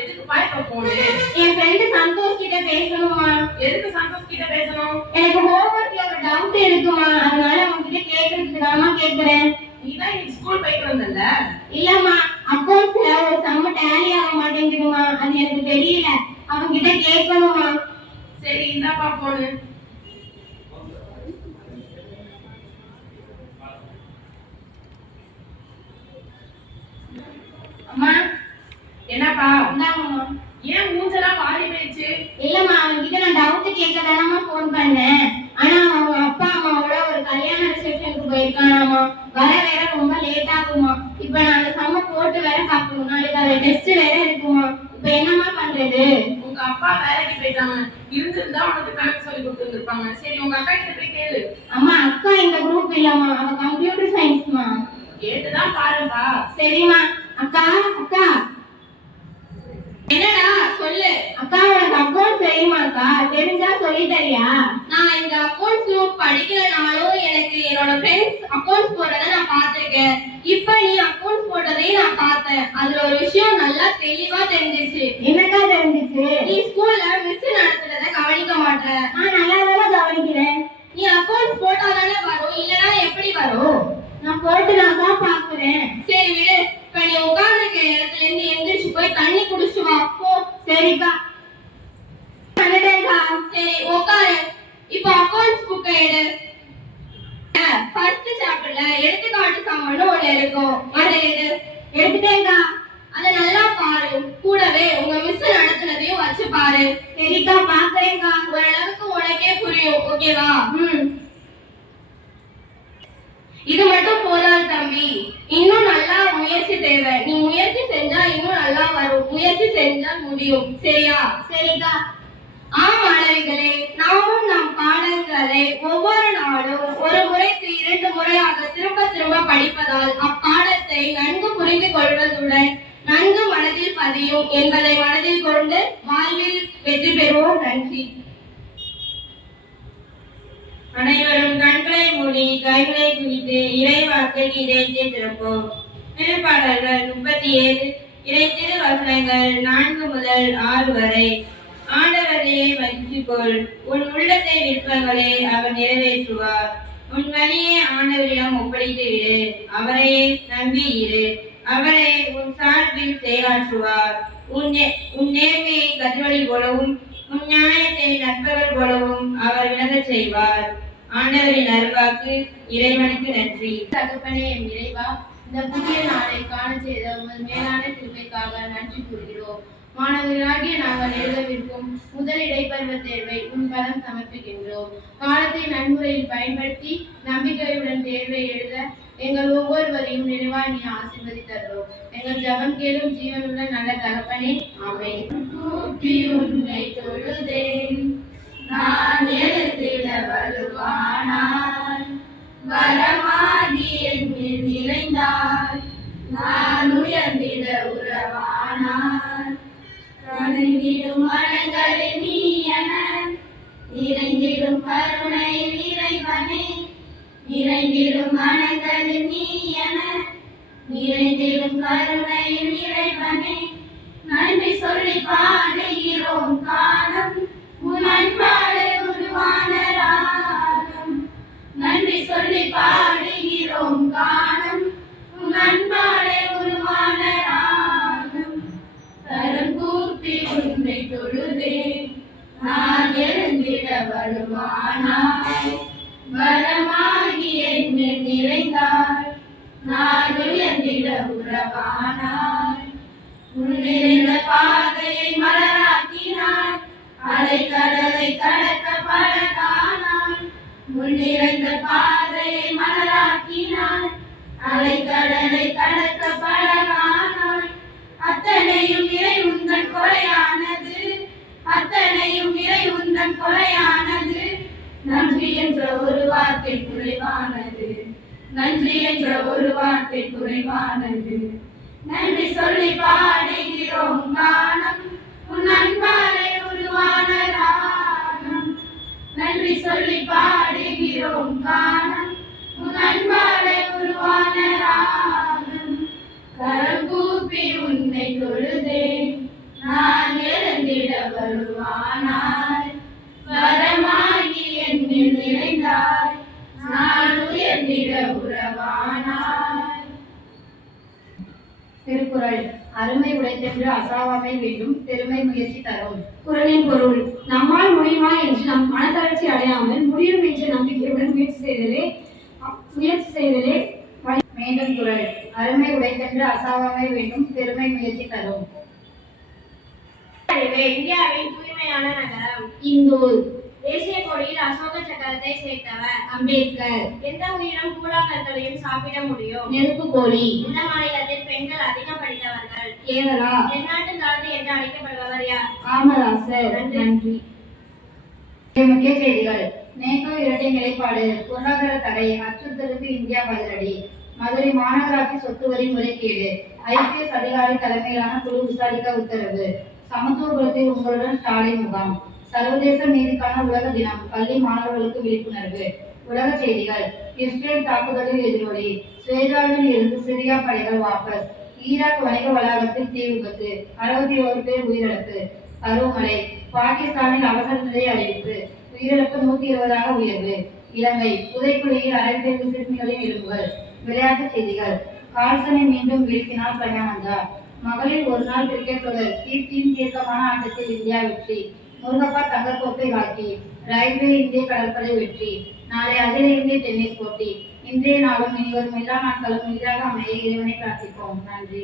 எதுக்குப்பா இப்ப போன்? என் ஃப்ரெண்ட் சந்தோஷ் கிட்ட பேசணுமா. எதுக்கு சந்தோஷ் கிட்ட பேசணும்? எனக்கு ஹோம்வொர்க்ல ஒரு டவுட் இருக்குமா, அதனால உன்கிட்ட கேக்குறதுக்கு தான் கேக்குறேன். நீதான் இன்னைக்கு ஸ்கூல் போயிட்டு வந்தல்ல? இல்லம்மா, அக்கவுண்ட்ஸ்ல ஒரு சம் டேலி ஆக மாட்டேங்குதுமா, அது எனக்கு தெரியல, அவன்கிட்ட கேட்கணுமா. சரி இந்தாப்பா போனு. அம்மா. என்னப்பா? இந்தாங்கம்மா. ஏன் மூஞ்செல்லாம் வாடி போயிடுச்சு? இல்லம்மா, அவன்கிட்ட நான் டவுட் கேட்க தானம்மா ஃபோன் பண்ணேன். ஆனா அவங்க அப்பா அம்மாவோட ஒரு கல்யாண ரிசப்ஷனுக்கு போயிருக்கானாமா, வர வேற ரொம்ப லேட் ஆகுமா. இப்ப நான் அந்த சம்ம போட்டு வேற பார்க்கணும், நாளைக்கு அது டெஸ்ட் வேற இருக்குமா. இப்ப என்னம்மா பண்றது? உங்க அப்பா வேலைக்கு போயிட்டாங்க, இருந்திருந்தா உனக்கு கணக்கு சொல்லி கொடுத்துருப்பாங்க. சரி உங்க அக்கா கிட்ட போய் கேளு. அம்மா, அக்கா இந்த குரூப் இல்லம்மா, அவ கம்ப்யூட்டர் சயின்ஸ்மா. கேட்டுதான் பாருப்பா. சரிம்மா. அக்கா, அக்கா. என்னடா சொல்லு. அக்கா, உனக்கு அக்கவுண்ட்ஸ் தெரியுமாக்கா? தெரிஞ்சா சொல்லி தரியா? நான் இந்த அக்கவுண்ட்ஸ் குரூப் படிக்கலனாலும் எனக்கு என்னோட ஃப்ரெண்ட்ஸ் அக்கவுண்ட்ஸ் போடுறத நான் பார்த்திருக்கேன். இப்ப நீ அக்கவுண்ட்ஸ் போட்டதையும் நான் பார்த்தேன். அதுல ஒரு விஷயம் நல்லா தெளிவா தெரிஞ்சிச்சு. என்னக்கா தெரிஞ்சிச்சு? நீ ஸ்கூல்ல மிஸ் நடத்துறத கவனிக்க மாட்ட. நான் நல்லா தானே கவனிக்கிறேன். நீ அக்கவுண்ட்ஸ் போட்டாதானே வரும், இல்லனா எப்படி வரும்? நான் போட்டு நான் தான் பாக்குறேன். சரி விடு. இப்ப நீ உட்கார்ந்துருக்க இடத்துல இருந்து எந்திரிச்சு போய் தண்ணி குடிச்சு வா போ. சரிக்கா. வந்துட்டேன்க்கா. சரி உட்காரு. இப்ப அக்கவுண்ட்ஸ் புக் எடு. ஃபர்ஸ்ட் சாப்டர்ல எடுத்துக்காட்டு சம்மன்னு ஒண்ணு இருக்கும், அதை எடு. எடுத்துட்டேன்க்கா. அதை நல்லா பாரு. கூடவே உங்க மிஸ் நடத்துனதையும் வச்சு பாரு. சரிக்கா, பாக்குறேன்க்கா. ஓரளவுக்கு உனக்கே புரியும், ஓகேவா? இது மட்டும் போதாது தம்பி, இன்னும் நல்லா முயற்சி தேவை. நீ முயற்சி செஞ்சா இன்னும் நல்லா வரும். முயற்சி செஞ்சா முடியும், சரியா? சரிக்கா. மாணவிகளே, நாமும் நம் பாடங்களை ஒவ்வொரு நாளும் ஒரு முறைக்கு 2 முறையாக திரும்ப திரும்ப படிப்பதால் அப்பாடத்தை நன்கு புரிந்து கொள்வதுடன் நன்கு மனதில் பதியும் என்பதை மனதில் கொண்டு வாழ்வில் வெற்றி பெறுவோம். நன்றி. அனைவரும் கண்களை மூடி கைகளை குவித்து இறை வார்த்தை இறைத்து திறப்போம். திருப்பாடல்கள் 37, இறை திரு வசனங்கள் 4 முதல் 6 வரை. ஆண்டவரையே மகிழ்ச்சிக்கொள், உன் உள்ளத்தை விருப்பங்களே அவர் நிறைவேற்றுவார். உன் வழியை ஆண்டவரிடம் ஒப்படைத்து விடு, அவரையே நம்பி இரு, அவரை உன் சார்பில் செயலாற்றுவார். உன் நேர்மையை கதிரொளி போலவும் உன் நியாயத்தை நண்பர்கள் போலவும் அவர் விளங்கச் செய்வார். ஆண்டவரின் அருள்வாக்கு. இறைவனுக்கு நன்றி. தகப்பனே, என் இறைவா, இந்த புதிய நாளை காண செய்த உங்கள் மேலான கிருபைக்காக நன்றி கூறுகிறோம். மாணவர்களாகிய நாங்கள் எழுதவிருக்கும் முதல் இடைப்பருவ தேர்வை உன் பலம் சமர்ப்பிக்கின்றோம். காலத்தை நன்முறையில் பயன்படுத்தி நம்பிக்கையுடன் தேர்வை எழுத எங்கள் ஒவ்வொருவரையும் நிறைவாய் நீ ஆசீர்வதித்தருளோம். எங்கள் ஜெபம் கேளும் ஜீவனுள்ள நல்ல தகப்பனே, ஆமென். நான் எழுதிட வருவானாய், வரமாகி என்னில் நிறைந்தாய், நான் உயர்ந்திட உறவானாய், கணங்கிடும் மனங்களில் நீ என நிறைந்திடும் கருணை இறைவனே, நிறைந்திடும் மனங்களில் நீ என நிறைந்திடும் கருணை இறைவனே, நன்றி சொல்லி பாடுகிறோம் காலம் உன் அன்பாலே உருவான ராகம், நன்றி சொல்லி பாடுகிறோம் காலம் உன் அன்பாலே உருவான ராகம், கரம் கூப்பி உன்னை தொழுதேன், நான் எழுந்திட வருவானாய், வரமாகி என்னில் நிறைந்தாய், நான் உயர்ந்திட உறவானாய், உன்னிருந்த பாதையை மலராக்கினாய், அலைக்கடலை கடக்க பழகானாய், முன்னிருந்த பாதையை மலராக்கினாய், அலைக்கடலை கடக்க பழகானாய், அத்தனையும் இறை உந்தன் கொலையானது, அத்தனையும் இறை உந்தன் கொலையானது, நன்றி என்ற ஒரு வார்த்தை குறைவானது, நன்றி என்ற ஒரு வார்த்தை குறைவானது, நன்றி சொல்லி பாடுகிறோம் கானம் உன் அன்பாலே உருவான ராகம், நன்றி சொல்லி பாடுகிறோம் கானம் உன் அன்பாலே உருவான ராகம், கரம் கூப்பி உன்னை தொழுதேன், வலுவானாய் வரமாகி என்னில் நிறைந்தாய் நான் உயர்ந்திட உறவானாய். திருக்குறள் அருமை உடைத்தென்று அசாவாமை வேண்டும் பெருமை முயற்சி தரும். குறளின் பொருள் நம்மால் முடியுமா என்று நம் மனத்தளர்ச்சி அடையாமல் முடியும் என்ற நம்பிக்கையுடன் முயற்சி செய்தலே மீண்டும் குறள் அருமை உடைத்தென்று அசாவாமை வேண்டும் பெருமை முயற்சி தரும். இந்தியாவின் தூய்மையான நகரம் இந்தூர். தேசிய கொடியில் அசோக சக்கரத்தை சேர்த்தவர் அம்பேத்கர். எந்த உயிரும் கூழாங்கற்களையும் சாப்பிட முடியும். நெருப்புக்கோழி. இந்த மாநிலத்தில் பெண்கள் அதிகம் படித்தவர்கள். கேரளா. தென்னாட்டு காந்தி என்று அழைக்கப்படுபவர் யார்? காமராசர். நன்றி. முக்கிய செய்திகள். நேட்டோ இரட்டை நிலைப்பாடு, பொருளாதார தடை, அச்சுறுத்தலுக்கு இந்தியா பதிலடி, மதுரை மாநகராட்சி சொத்து வரி முறைகேடு, ஐபிஎஸ் அதிகாரி தலைமையிலான குழு விசாரிக்க உத்தரவு, சமத்துவபுரத்தில் உங்களுடன் ஸ்டாலின் முகாம், சர்வதேச நீதிக்கான உலக தினம், பள்ளி மாணவர்களுக்கு விழிப்புணர்வு. உலக செய்திகள். இஸ்ரேல் தாக்குதலில் எதிரொலி, ஸ்வேதாவில் இருந்து சிரியா படைகள் வாபஸ், ஈராக் வணிக வளாகத்தில் தீ விபத்து, 61 பேர் உயிரிழப்பு. பருவமழை, பாகிஸ்தானில் அவசர நிலை அறிவிப்பு, உயிரிழப்பு 120ஆக உயர்வு. இலங்கை, புதைக்குழியில் 65 சிறுமிகளின் எலும்புகள். விளையாட்டுச் செய்திகள். கால்சனை மீண்டும் வீழ்த்தினார் பிரஞானந்தா. மகளிர் ஒருநாள் கிரிக்கெட் தொடர், கீர்த்தியின் தீர்க்கமான ஆட்டத்தில் இந்தியா வெற்றி. முருகப்பா தங்கக்கோப்பை ஹாக்கி, ரயில்வே இந்திய கடற்படை வெற்றி. நாளை அகில இந்திய டென்னிஸ் போட்டி. இன்றைய நாளும் இனிவரும் எல்லா நாட்களும் இனிதாக அமைய இறைவனை பிரார்த்திப்போம். நன்றி.